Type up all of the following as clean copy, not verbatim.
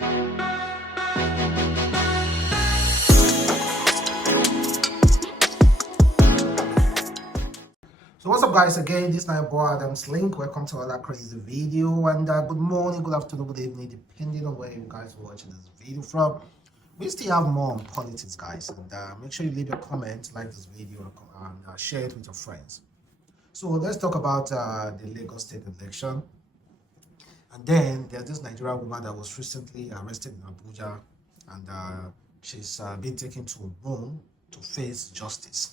So what's up guys, again this is my boy Adamslink. Welcome to another crazy video, and good morning, good afternoon, good evening, depending on where you guys are watching this video from. We still have more on politics guys, and make sure you leave a comment, like this video, and share it with your friends. So let's talk about the Lagos state election. And then there's this Nigerian woman that was recently arrested in Abuja, and she's been taken to Rome to face justice.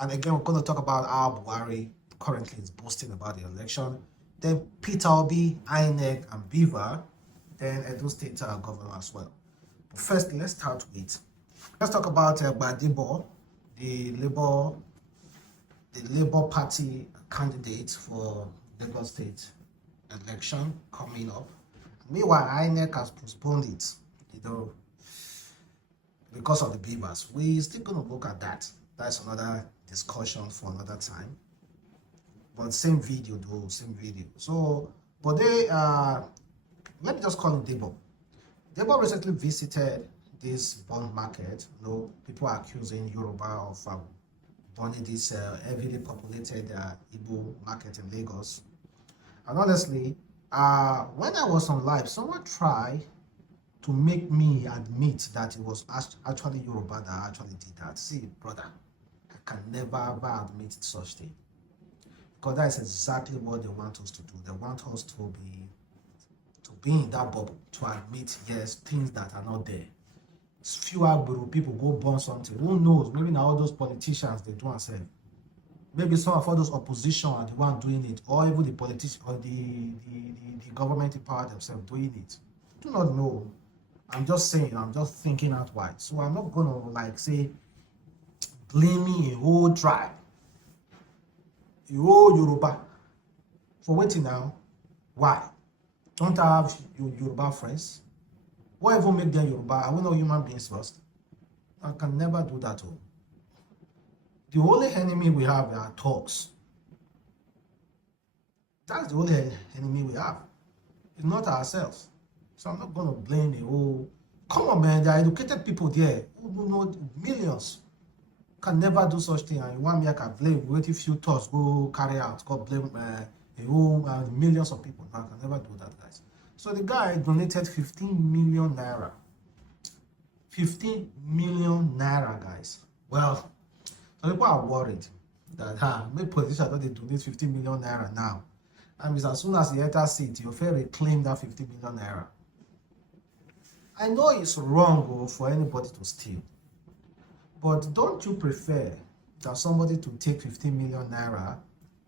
And again, we're going to talk about how Buhari currently is boasting about the election. Then Peter Obi, Inec, and Beaver, then Edo State governor as well. But first, let's talk about Gbadebo, the Labour Party candidate for Lagos State election coming up. Meanwhile, Inec has postponed it, because of the Beavers. We're still going to look at that. That's another discussion for another time. But same video though, same video. So, but they let me just call it Debo. Debo recently visited this bond market. People are accusing Yoruba of burning this heavily populated Igbo market in Lagos. And honestly, when I was on live, someone tried to make me admit that it was actually Yoruba that actually did that. See, brother, I can never ever admit such thing, because that is exactly what they want us to do. They want us to be in that bubble, to admit, yes, things that are not there. Fewer people go burn something. Who knows? Maybe now all those politicians, they do and say, maybe some of all those opposition are the one doing it, or even the politicians or the government in power themselves doing it. I do not know. I'm just saying, I'm just thinking out wide. So I'm not gonna like say blaming a whole tribe, a whole Yoruba for waiting now. Why? Don't I have Yoruba friends? What even make them Yoruba? Are we not human beings first? I can never do that. The only enemy we have are talks. That's the only enemy we have. It's not ourselves. So I'm not going to blame the whole. Come on, man. There are educated people there who know millions. Can never do such thing. And you want me, I can blame. Wait a few thoughts go carry out. God blame a whole millions of people. No, I can never do that, guys. So the guy donated 15 million naira. 15 million naira, guys. Well, some people are worried that maybe politicians don't they donate 15 million naira now. And as soon as he enters seat, you'll fair reclaim that 15 million naira. I know it's wrong for anybody to steal, but don't you prefer that somebody to take 15 million naira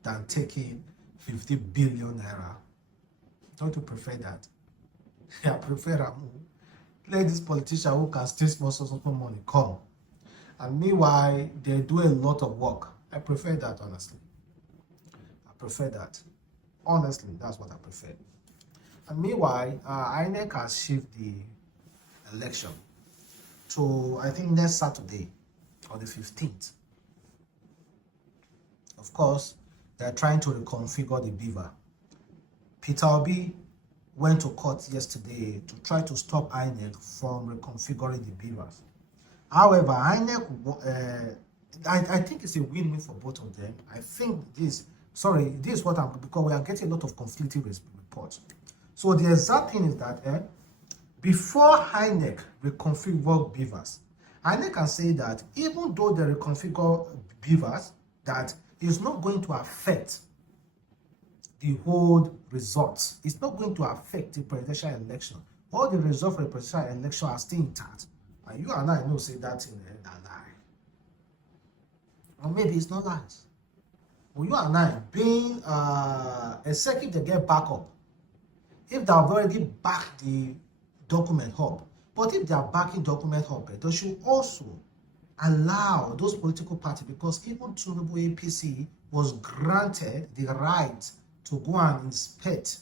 than taking 50 billion naira? Don't you prefer that? I prefer let this politician who can steal small sources of money come. And meanwhile, they do a lot of work. I prefer that, honestly. I prefer that. Honestly, that's what I prefer. And meanwhile, Inec has shifted the election to, I think, next Saturday, on the 15th. Of course, they're trying to reconfigure the Beaver. Peter Obi went to court yesterday to try to stop Inec from reconfiguring the Beavers. However, Inec, I think it's a win-win for both of them. I think this is what because we are getting a lot of conflicting reports. So the exact thing is that before Inec reconfigure Beavers, Inec can say that even though they reconfigure Beavers, that is not going to affect the whole results. It's not going to affect the presidential election. All the results for the presidential election are still intact. And you and I know say that in a lie. Or maybe it's not lies. But you and I being except if they get backup. If they have already backed the document up. But if they are backing document up, they should also allow those political parties, because even Tinubu APC was granted the right to go and inspect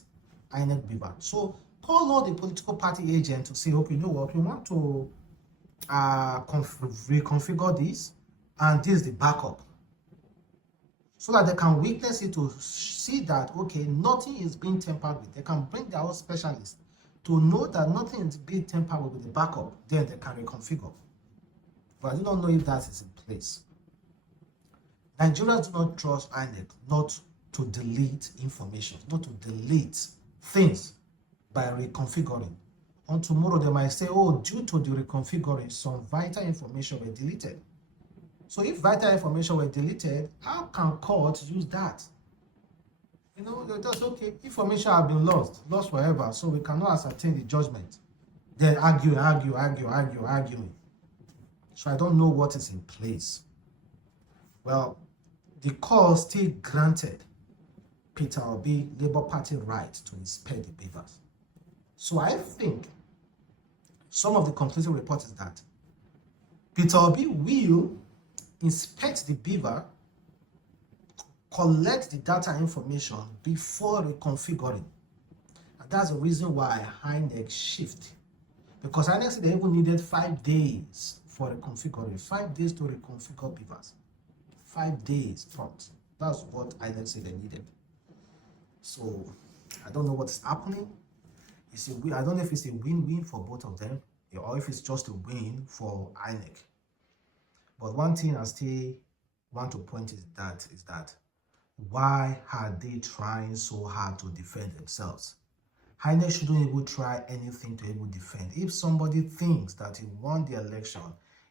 Inec Beaver. So call all the political party agents to say, okay, you know what, we want to reconfigure this, and this is the backup, so that they can witness it to see that, okay, nothing is being tampered with. They can bring their own specialists to know that nothing is being tampered with the backup, then they can reconfigure. But I do not know if that is in place. Nigerians do not trust INEC not to delete information, not to delete things by reconfiguring. On tomorrow, they might say, oh, due to the reconfiguring, some vital information were deleted. So if vital information were deleted, how can court use that? You know, that's okay. Information have been lost forever, so we cannot ascertain the judgment. Then arguing. So I don't know what is in place. Well, the court still granted Peter Obi Labour Party right to inspect the beavers. So I think some of the conclusive report is that Peter Obi will inspect the beaver, collect the data information before reconfiguring. And that's the reason why INEC shift. Because INEC said they even needed 5 days for reconfiguring, 5 days to reconfigure beavers. 5 days front. That's what INEC said they needed. So I don't know what's happening. I don't know if it's a win-win for both of them or if it's just a win for INEC. But one thing I still want to point is that why are they trying so hard to defend themselves? INEC shouldn't even try anything to even defend. If somebody thinks that he won the election,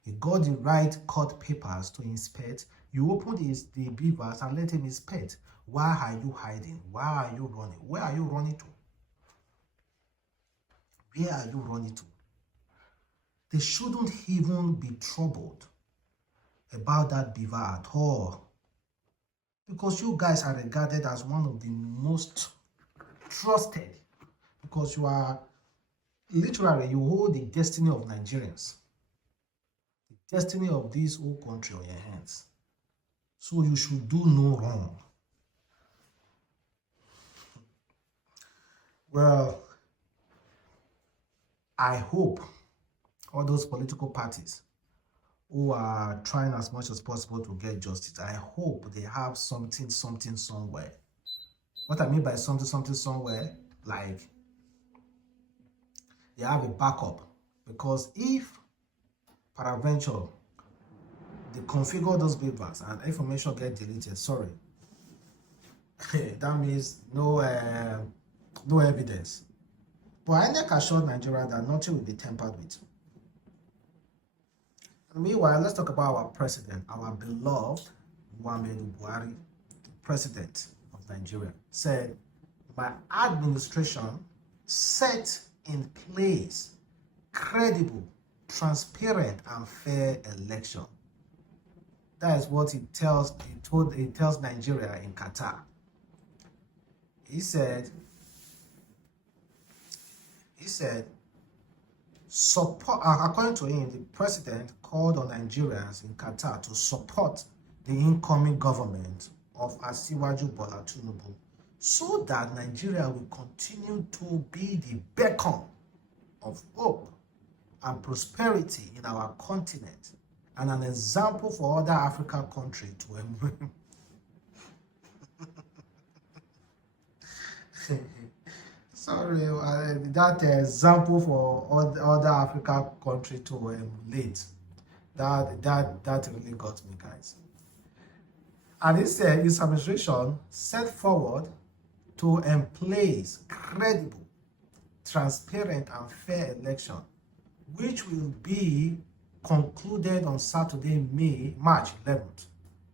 he got the right court papers to inspect, you open the beavers and let him inspect. Why are you hiding? Why are you running? Where are you running to? Where are you running to? They shouldn't even be troubled about that beaver at all. Because you guys are regarded as one of the most trusted. Because you are literally, you hold the destiny of Nigerians. The destiny of this whole country on your hands. So you should do no wrong. Well, I hope all those political parties who are trying as much as possible to get justice, I hope they have something somewhere. What I mean by something somewhere, like they have a backup. Because if peradventure they configure those beavers and information get deleted, sorry, that means no evidence. But INEC assured Nigeria that nothing will be tampered with. And meanwhile, let's talk about our president, our beloved Buhari, president of Nigeria, said, my administration set in place credible, transparent, and fair election. That is what he tells Nigeria in Qatar. He said, support, according to him, the president called on Nigerians in Qatar to support the incoming government of Asiwaju Bola Tinubu so that Nigeria will continue to be the beacon of hope and prosperity in our continent and an example for other African countries to embrace. Sorry, that example for other African countries to emulate. That really got me, guys. And he said his administration set forward to emplace credible, transparent, and fair election, which will be concluded on Saturday, March 11th,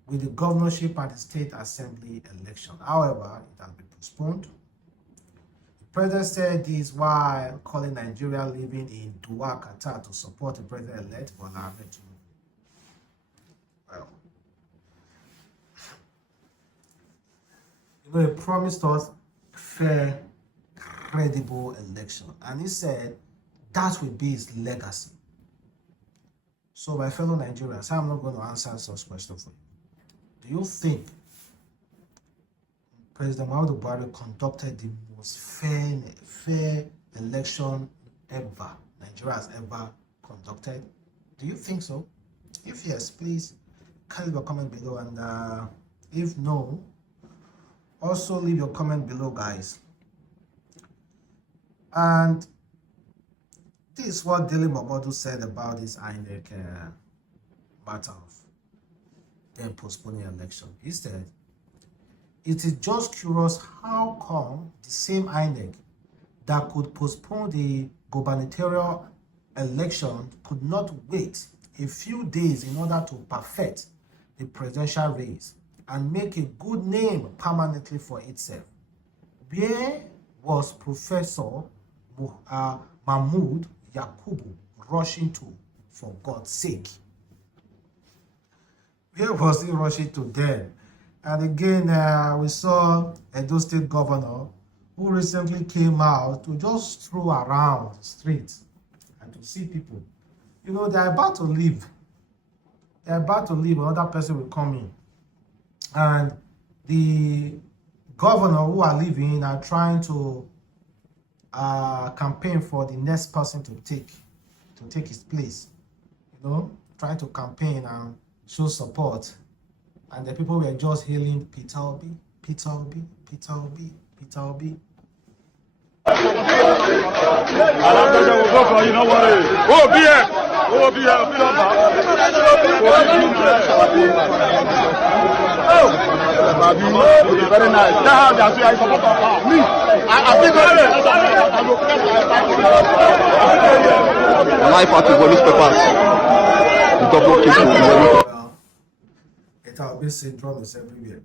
with the governorship and the state assembly election. However, it has been postponed. The president said this while calling Nigeria living in Doha, Qatar, to support the president-elect Bola Ahmed Tinubu. Well, he promised us fair, credible election, and he said that will be his legacy. So, my fellow Nigerians, I'm not going to answer such questions for you. Do you think President Muhammadu Buhari conducted the most fair election ever Nigeria has ever conducted? Do you think so? If yes, please leave a comment below, and if no, also leave your comment below, guys. And This is what Daily Momodu said about this Inec matter of then postponing election. He said, "It is just curious how come the same Inec that could postpone the gubernatorial election could not wait a few days in order to perfect the presidential race and make a good name permanently for itself. Where was Professor Mahmoud Yakubu rushing to, for God's sake?" Where was he rushing to then? And again, we saw Edo State Governor who recently came out to just stroll around the streets and to see people. You know, they're about to leave. They're about to leave, another person will come in. And the governor who are leaving are trying to campaign for the next person to take his place. You know, trying to campaign and show support. And the people were just hailing Peter Obi, Peter Obi, Peter Obi, Peter Obi. Very nice. Life at the newspapers. The government keeps Peter Obi syndrome is everywhere.